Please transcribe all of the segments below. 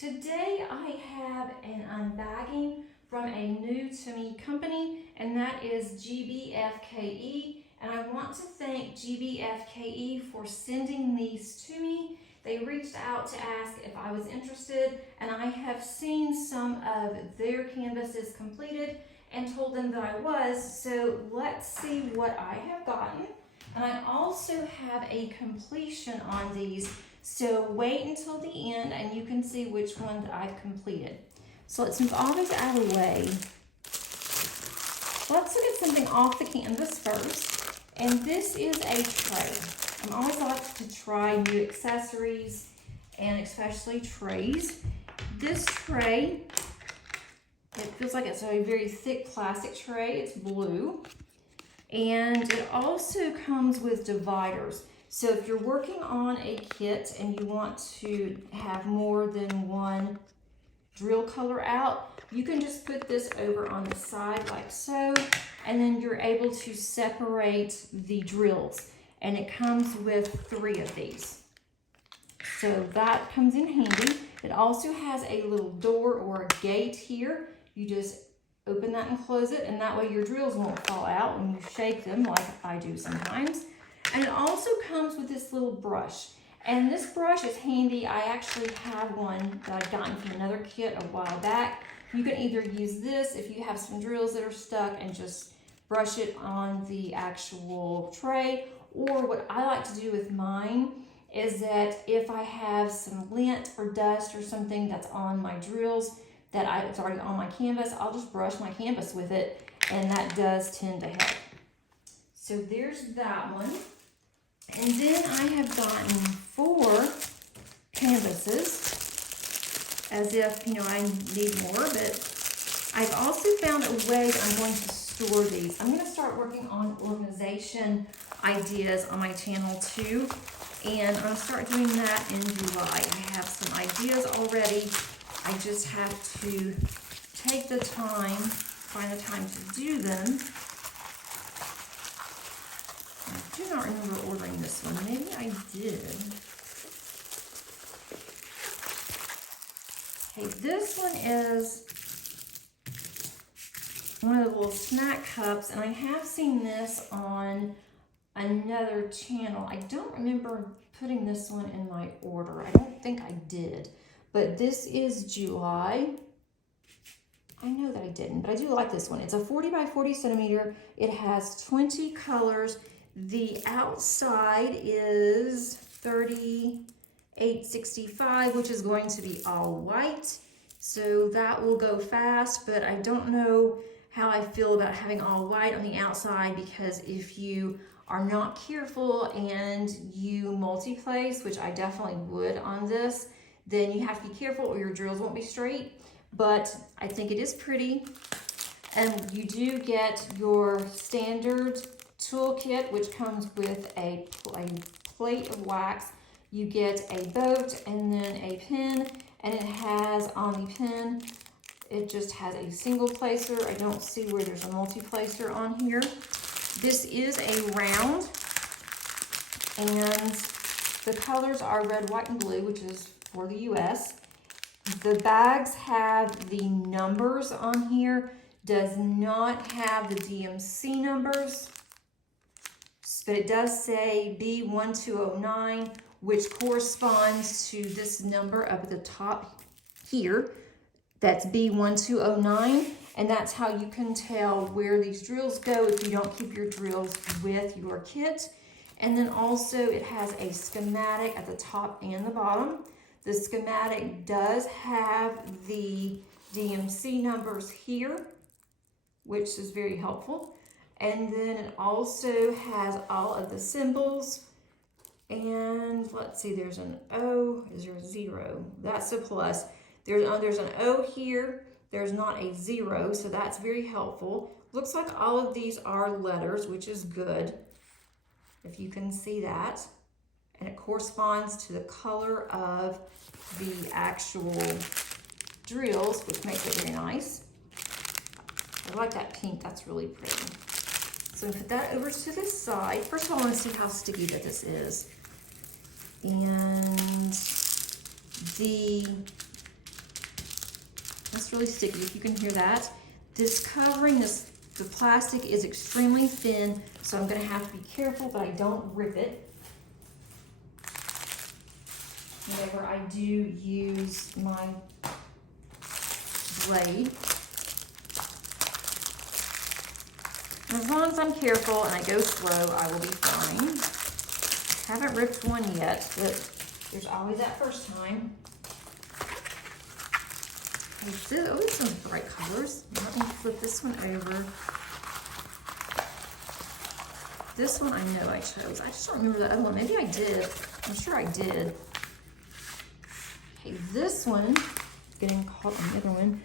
Today I have an unbagging from a new to me company, and that is GBFKE. And I want to thank GBFKE for sending these to me. They reached out to ask if I was interested, and I have seen some of their canvases completed and told them that I was. So let's see what I have gotten. And I also have a completion on these. So wait until the end and you can see which one that I've completed. So let's move all these out of the way. Let's look at something off the canvas first. And this is a tray. I always like to try new accessories and especially trays. This tray, it feels like it's a very thick plastic tray. It's blue. And it also comes with dividers. So if you're working on a kit and you want to have more than one drill color out, you can just put this over on the side like so, and then you're able to separate the drills. And it comes with 3 of these. So that comes in handy. It also has a little door or a gate here. You just open that and close it, and that way your drills won't fall out when you shake them like I do sometimes. And it also comes with this little brush. And this brush is handy. I actually have one that I've gotten from another kit a while back. You can either use this if you have some drills that are stuck and just brush it on the actual tray. Or what I like to do with mine is that if I have some lint or dust or something that's on my drills that it's already on my canvas, I'll just brush my canvas with it, and that does tend to help. So there's that one. And then I have gotten 4 canvases, as if, I need more, but I've also found a way that I'm going to store these. I'm going to start working on organization ideas on my channel too, and I'm going to start doing that in July. I have some ideas already. I just have to take the time, find the time to do them. I do not remember ordering this one. Maybe I did. Okay, this one is one of the little snack cups, and I have seen this on another channel. I don't remember putting this one in my order. I don't think I did, but this is July. I know that I didn't, but I do like this one. It's a 40 by 40 centimeter. It has 20 colors. The outside is 3865, which is going to be all white. So that will go fast, but I don't know how I feel about having all white on the outside, because if you are not careful and you multi-place, which I definitely would on this, then you have to be careful or your drills won't be straight. But I think it is pretty. And you do get your standard toolkit, which comes with a plate of wax. You get a boat and then a pin, and it has on the pin, it just has a single placer. I don't see where there's a multi-placer on here. This is a round, and the colors are red, white, and blue, which is for the US. The bags have the numbers on here, does not have the DMC numbers, but it does say B1209, which corresponds to this number up at the top here. That's B1209, and that's how you can tell where these drills go if you don't keep your drills with your kit. And then also it has a schematic at the top and the bottom. The schematic does have the DMC numbers here, which is very helpful. And then it also has all of the symbols. And let's see, there's an O, is there a 0? That's a plus. There's an O here. There's not a 0, so that's very helpful. Looks like all of these are letters, which is good, if you can see that. And it corresponds to the color of the actual drills, which makes it very nice. I like that pink, that's really pretty. So put that over to the side. First of all, I want to see how sticky that this is. And the That's really sticky, if you can hear that. This covering, the plastic is extremely thin, so I'm gonna have to be careful that I don't rip it whenever I do use my blade. And as long as I'm careful and I go slow, I will be fine. Haven't ripped one yet, but there's always that first time. Oh, these some bright colors. Let me flip this one over. This one I know I chose. I just don't remember the other one. Maybe I did. I'm sure I did. Okay, this one, getting caught on the other one.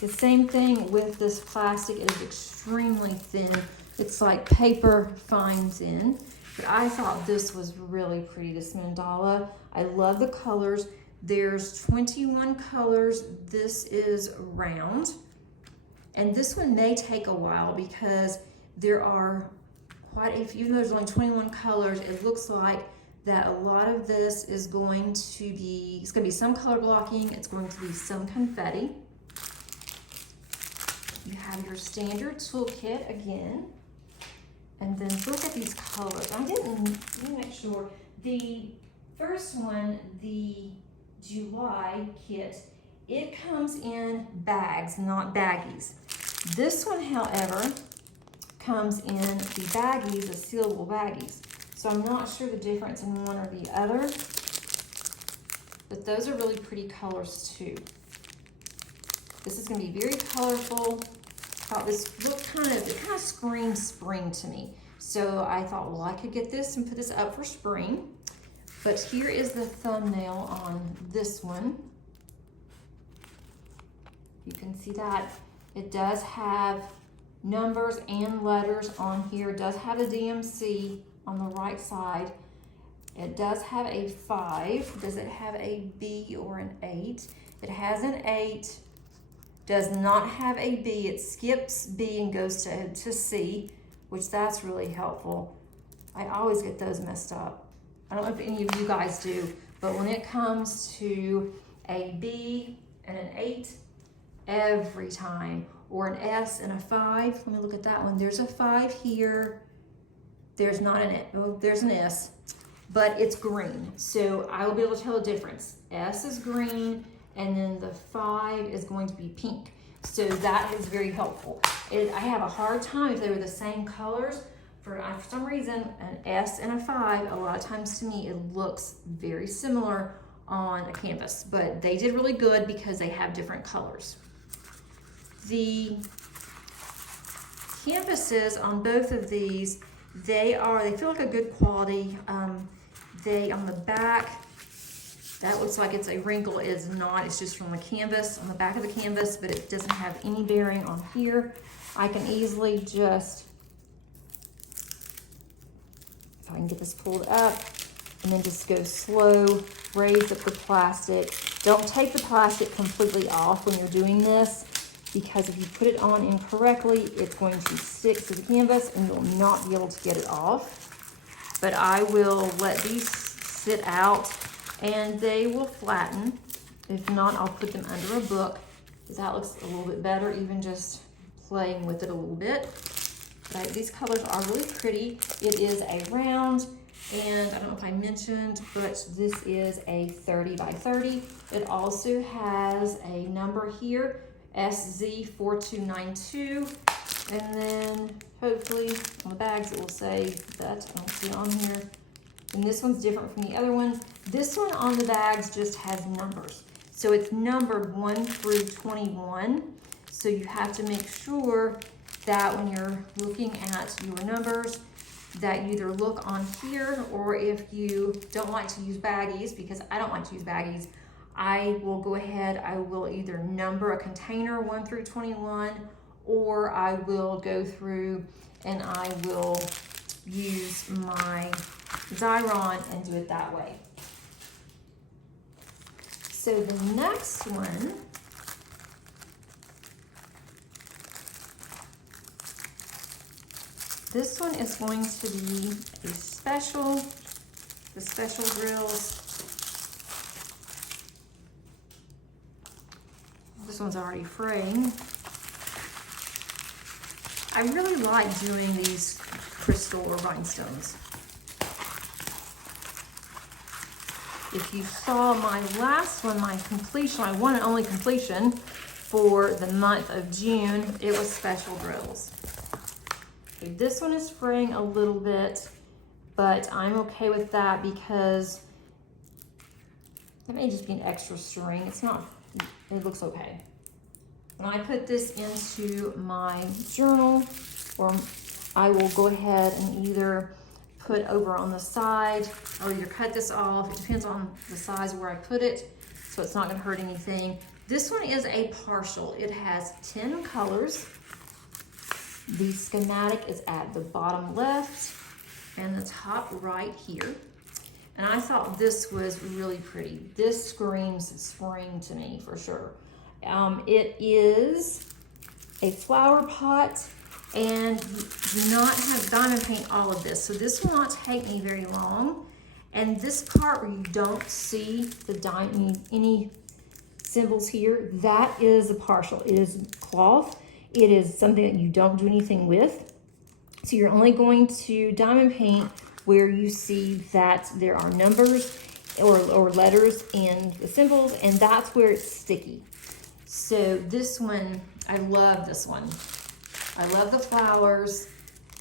The same thing with this plastic. It is extremely thin. It's like paper fine thin. But I thought this was really pretty, this mandala. I love the colors. There's 21 colors. This is round. And this one may take a while because there are quite a few. There's only 21 colors. It looks like that a lot of this is going to be, it's going to be some color blocking. It's going to be some confetti. You have your standard toolkit again. And then look at these colors. Let me make sure. The first one, the July kit, it comes in bags, not baggies. This one, however, comes in the baggies, the sealable baggies. So I'm not sure the difference in one or the other, but those are really pretty colors too. This is going to be very colorful. This look it kind of screams spring to me. So I thought, well, I could get this and put this up for spring. But here is the thumbnail on this one. You can see that it does have numbers and letters on here. It does have a DMC on the right side. It does have a 5. Does it have a B or an 8? It has an 8. Does not have a B. It skips B and goes to C, which that's really helpful. I always get those messed up. I don't know if any of you guys do, but when it comes to a B and an 8, every time, or an S and a 5, let me look at that one. There's a 5 here. There's not an, oh, there's an S, but it's green. So I will be able to tell the difference. S is green, and then the 5 is going to be pink. So that is very helpful. I have a hard time if they were the same colors. For some reason, an S and a 5, a lot of times to me, it looks very similar on a canvas, but they did really good because they have different colors. The canvases on both of these, they feel like a good quality. On the back, that looks like it's a wrinkle. It is not. It's just from the canvas, on the back of the canvas, but it doesn't have any bearing on here. I can easily just, if I can get this pulled up, and then just go slow, raise up the plastic. Don't take the plastic completely off when you're doing this, because if you put it on incorrectly, it's going to stick to the canvas and you'll not be able to get it off. But I will let these sit out and they will flatten. If not, I'll put them under a book, because that looks a little bit better, even just playing with it a little bit. But these colors are really pretty. It is a round, and I don't know if I mentioned, but this is a 30 by 30. It also has a number here, SZ4292, and then hopefully on the bags it will say that. I don't see it on here. And this one's different from the other one. This one on the bags just has numbers. So it's numbered 1 through 21. So you have to make sure that when you're looking at your numbers, that you either look on here, or if you don't like to use baggies, because I don't like to use baggies, I will go ahead, I will either number a container 1 through 21, or I will go through and I will use my Xyron and do it that way. So the next one, this one is going to be a special, the special grills. this one's already fraying. I really like doing these crystal or rhinestones. If you saw my last one, my completion, my one and only completion for the month of June, it was special drills. Okay, this one is fraying a little bit, but I'm okay with that because that may just be an extra string. It's not, it looks okay. When I put this into my journal, or I will go ahead and either put over on the side or either cut this off. It depends on the size where I put it, so it's not gonna hurt anything. This one is a partial. It has 10 colors. The schematic is at the bottom left and the top right here. And I thought this was really pretty. This screams spring to me for sure. It is a flower pot, and you do not have diamond paint all of this. So this will not take me very long. And this part where you don't see the diamond, any symbols here, that is a partial. It is cloth. It is something that you don't do anything with. So you're only going to diamond paint where you see that there are numbers or letters in the symbols, and that's where it's sticky. So this one, I love this one. I love the flowers.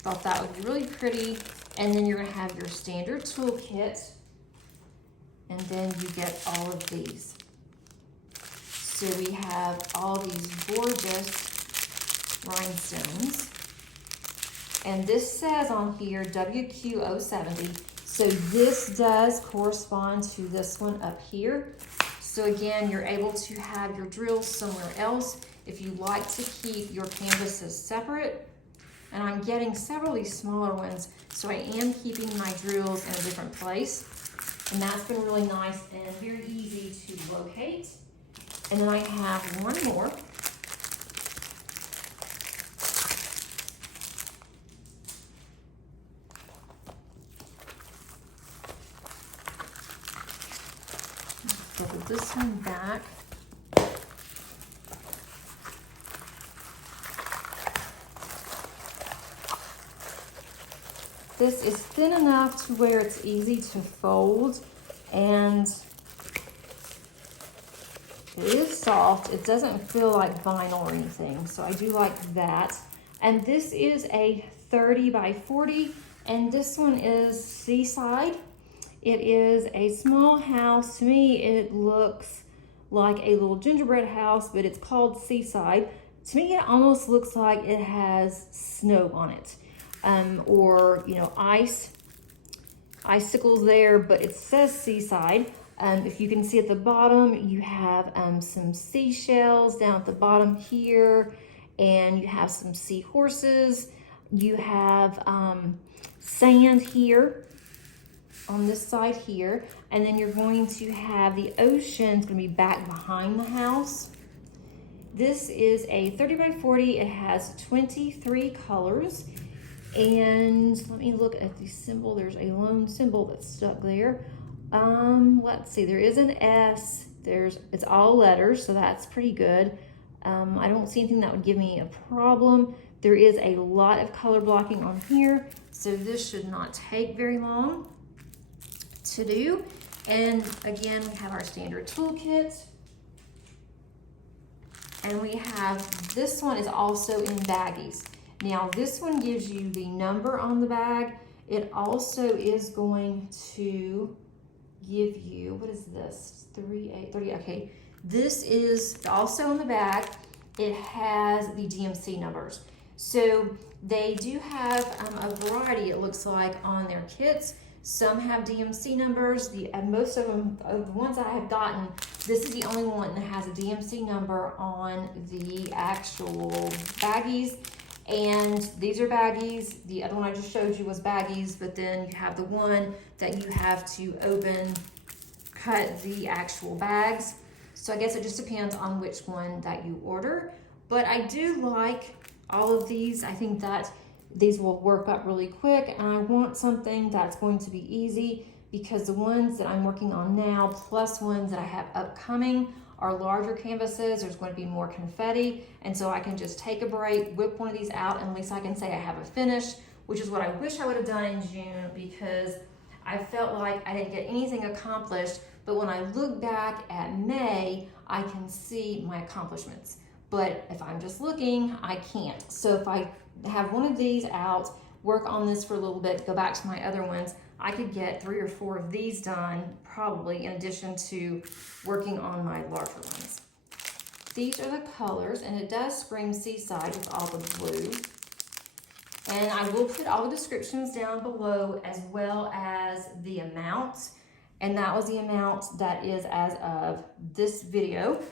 Thought that would be really pretty. And then you're gonna have your standard toolkit, and then you get all of these. So we have all these gorgeous rhinestones. And this says on here WQ070. So this does correspond to this one up here. So again, you're able to have your drills somewhere else if you like to keep your canvases separate. And I'm getting several of these smaller ones, so I am keeping my drills in a different place. And that's been really nice and very easy to locate. And then I have one more. Put this one back. This is thin enough to where it's easy to fold, and it is soft. It doesn't feel like vinyl or anything, so I do like that. And this is a 30 by 40, and this one is Seaside. It is a small house. To me, it looks like a little gingerbread house, but it's called Seaside. To me, it almost looks like it has snow on it. Or, you know, icicles there, but it says Seaside. If you can see at the bottom, you have some seashells down at the bottom here, and you have some seahorses. You have sand here on this side here, and then you're going to have the ocean's going to be back behind the house. This is a 30 by 40. It has 23 colors. And let me look at the symbol. There's a lone symbol that's stuck there. Let's see, there is an S. It's all letters, so that's pretty good. I don't see anything that would give me a problem. There is a lot of color blocking on here, so this should not take very long to do. And again, we have our standard toolkit. And we have, this one is also in baggies. Now this one gives you the number on the bag. It also is going to give you, what is this? 3830, okay. This is also on the bag. It has the DMC numbers. So they do have a variety, it looks like, on their kits. Some have DMC numbers. Most of them, of the ones I have gotten, this is the only one that has a DMC number on the actual baggies. And these are baggies. The other one I just showed you was baggies, but then you have the one that you have to open, cut the actual bags. So I guess it just depends on which one that you order. But I do like all of these. I think that these will work up really quick, and I want something that's going to be easy, because the ones that I'm working on now, plus ones that I have upcoming, our larger canvases, there's going to be more confetti, and so I can just take a break, whip one of these out, and at least I can say I have a finish, which is what I wish I would have done in June, because I felt like I didn't get anything accomplished. But when I look back at May, I can see my accomplishments. But if I'm just looking, I can't. So if I have one of these out, work on this for a little bit, go back to my other ones, I could get 3 or 4 of these done, probably, in addition to working on my larger ones. These are the colors, and it does scream Seaside with all the blue. And I will put all the descriptions down below, as well as the amount. And that was the amount that is as of this video.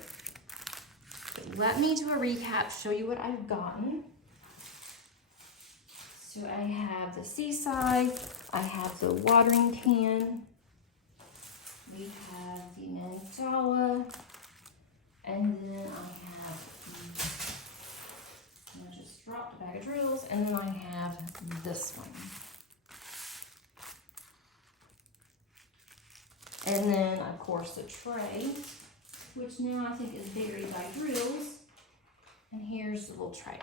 But let me do a recap, show you what I've gotten. So I have the Seaside, I have the watering can, we have the Mandala, and then I just dropped a bag of drills, and then I have this one. And then, of course, the tray, which now I think is buried by drills. And here's the little tray.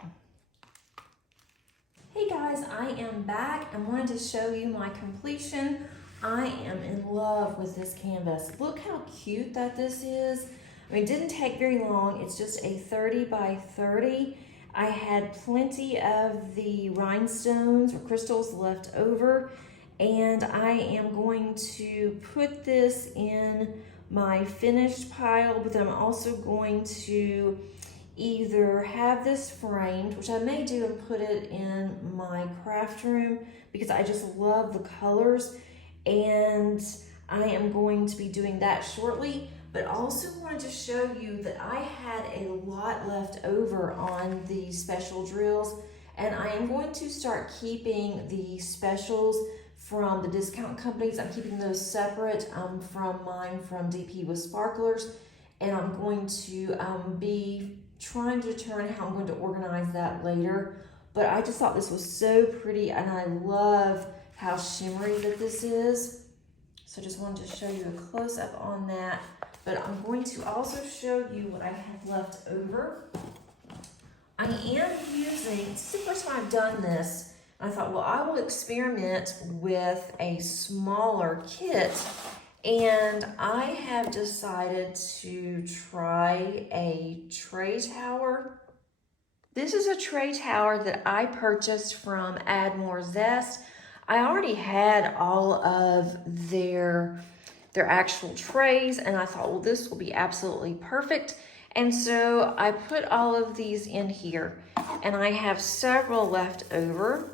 Hey guys, I am back and wanted to show you my completion. I am in love with this canvas. Look how cute that this is. I mean, it didn't take very long. It's just a 30 by 30. I had plenty of the rhinestones or crystals left over, and I am going to put this in my finished pile, but then I'm also going to either have this framed, which I may do, and put it in my craft room because I just love the colors, and I am going to be doing that shortly. But also wanted to show you that I had a lot left over on the special drills, and I am going to start keeping the specials from the discount companies. I'm keeping those separate from mine from DP with sparklers, and I'm going to be trying to determine how I'm going to organize that later. But I just thought this was so pretty, and I love how shimmery that this is. So just wanted to show you a close-up on that. But I'm going to also show you what I have left over. I am using, this is the first time I've done this. I thought, well, I will experiment with a smaller kit. And I have decided to try a tray tower. This is a tray tower that I purchased from Add More Zest. I already had all of their actual trays, and I thought, well, this will be absolutely perfect. And so I put all of these in here, and I have several left over.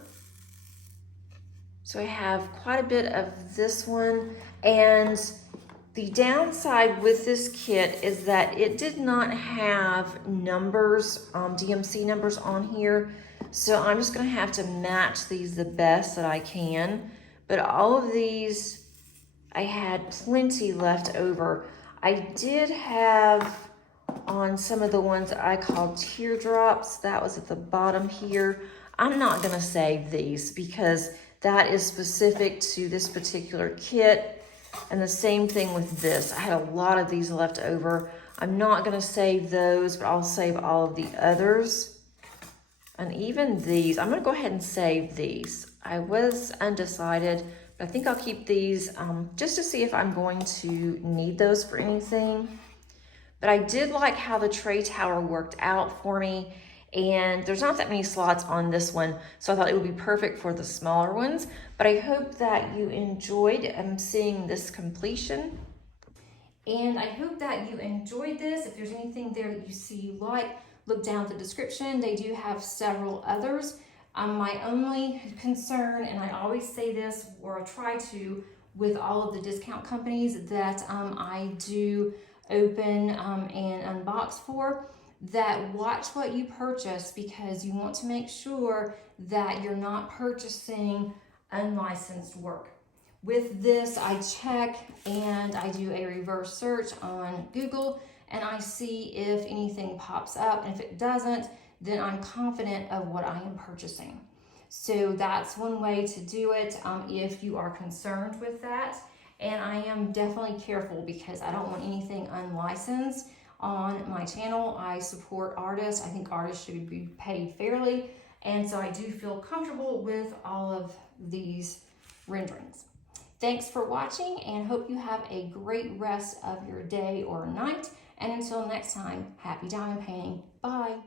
So I have quite a bit of this one, and the downside with this kit is that it did not have numbers, DMC numbers on here. So I'm just gonna have to match these the best that I can. But all of these, I had plenty left over. I did have on some of the ones that I called teardrops, that was at the bottom here. I'm not gonna save these because that is specific to this particular kit. And the same thing with this. I had a lot of these left over. I'm not gonna save those, but I'll save all of the others. And even these, I'm gonna go ahead and save these. I was undecided, but I think I'll keep these just to see if I'm going to need those for anything. But I did like how the tray tower worked out for me, and there's not that many slots on this one, so I thought it would be perfect for the smaller ones. But I hope that you enjoyed seeing this completion. And I hope that you enjoyed this. If there's anything there that you see you like, look down at the description. They do have several others. My only concern, and I always say this, or I try to, with all of the discount companies that I do open and unbox for, that watch what you purchase, because you want to make sure that you're not purchasing unlicensed work. With this, I check and I do a reverse search on Google, and I see if anything pops up, and if it doesn't, then I'm confident of what I am purchasing. So that's one way to do it if you are concerned with that. And I am definitely careful because I don't want anything unlicensed on my channel. I support artists. I think artists should be paid fairly. And so I do feel comfortable with all of these renderings. Thanks for watching and hope you have a great rest of your day or night. And until next time, happy diamond painting. Bye.